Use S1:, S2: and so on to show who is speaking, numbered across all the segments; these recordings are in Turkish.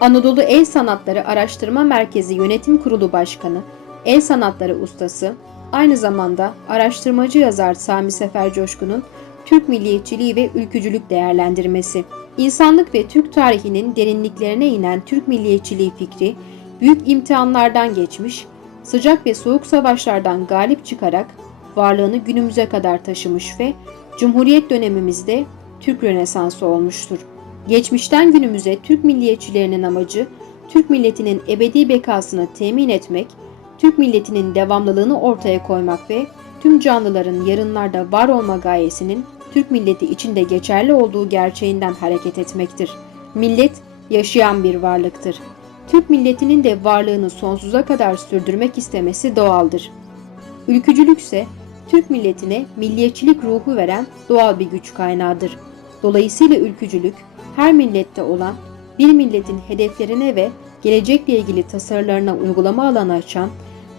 S1: Anadolu El Sanatları Araştırma Merkezi Yönetim Kurulu Başkanı, El Sanatları Ustası, aynı zamanda araştırmacı yazar Sami Sefer Coşkun'un Türk milliyetçiliği ve ülkücülük değerlendirmesi. İnsanlık ve Türk tarihinin derinliklerine inen Türk milliyetçiliği fikri, büyük imtihanlardan geçmiş, sıcak ve soğuk savaşlardan galip çıkarak varlığını günümüze kadar taşımış ve Cumhuriyet dönemimizde Türk Rönesansı olmuştur. Geçmişten günümüze Türk milliyetçilerinin amacı, Türk milletinin ebedi bekasını temin etmek, Türk milletinin devamlılığını ortaya koymak ve tüm canlıların yarınlarda var olma gayesinin Türk milleti içinde geçerli olduğu gerçeğinden hareket etmektir. Millet yaşayan bir varlıktır. Türk milletinin de varlığını sonsuza kadar sürdürmek istemesi doğaldır. Ülkücülük ise Türk milletine milliyetçilik ruhu veren doğal bir güç kaynağıdır. Dolayısıyla ülkücülük her millette olan bir milletin hedeflerine ve gelecekle ilgili tasarılarına uygulama alanı açan,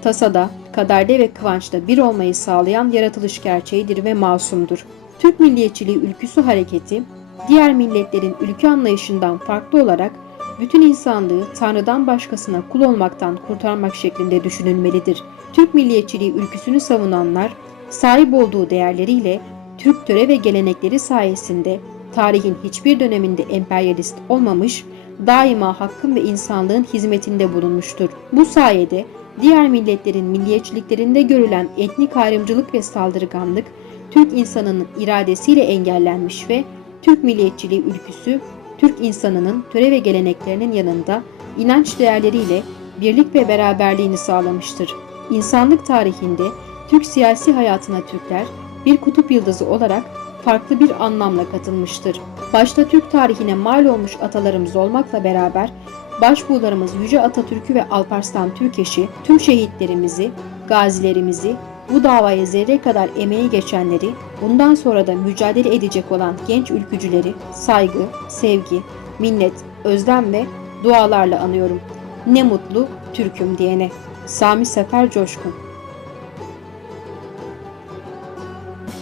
S1: tasada, kaderde ve kıvançta bir olmayı sağlayan yaratılış gerçeğidir ve masumdur. Türk milliyetçiliği ülküsü hareketi, diğer milletlerin ülke anlayışından farklı olarak bütün insanlığı Tanrı'dan başkasına kul olmaktan kurtarmak şeklinde düşünülmelidir. Türk milliyetçiliği ülküsünü savunanlar, sahip olduğu değerleriyle Türk töre ve gelenekleri sayesinde tarihin hiçbir döneminde emperyalist olmamış, daima hakkın ve insanlığın hizmetinde bulunmuştur. Bu sayede diğer milletlerin milliyetçiliklerinde görülen etnik ayrımcılık ve saldırganlık, Türk insanının iradesiyle engellenmiş ve Türk milliyetçiliği ülküsü, Türk insanının töre ve geleneklerinin yanında inanç değerleriyle birlik ve beraberliğini sağlamıştır. İnsanlık tarihinde Türk siyasi hayatına Türkler bir kutup yıldızı olarak farklı bir anlamla katılmıştır. Başta Türk tarihine mal olmuş atalarımız olmakla beraber başbuğlarımız Yüce Atatürk'ü ve Alparslan Türkeş'i, tüm şehitlerimizi, gazilerimizi, bu davaya zerre kadar emeği geçenleri, bundan sonra da mücadele edecek olan genç ülkücüleri saygı, sevgi, minnet, özlem ve dualarla anıyorum. Ne mutlu Türk'üm diyene. Sami Sefer Coşkun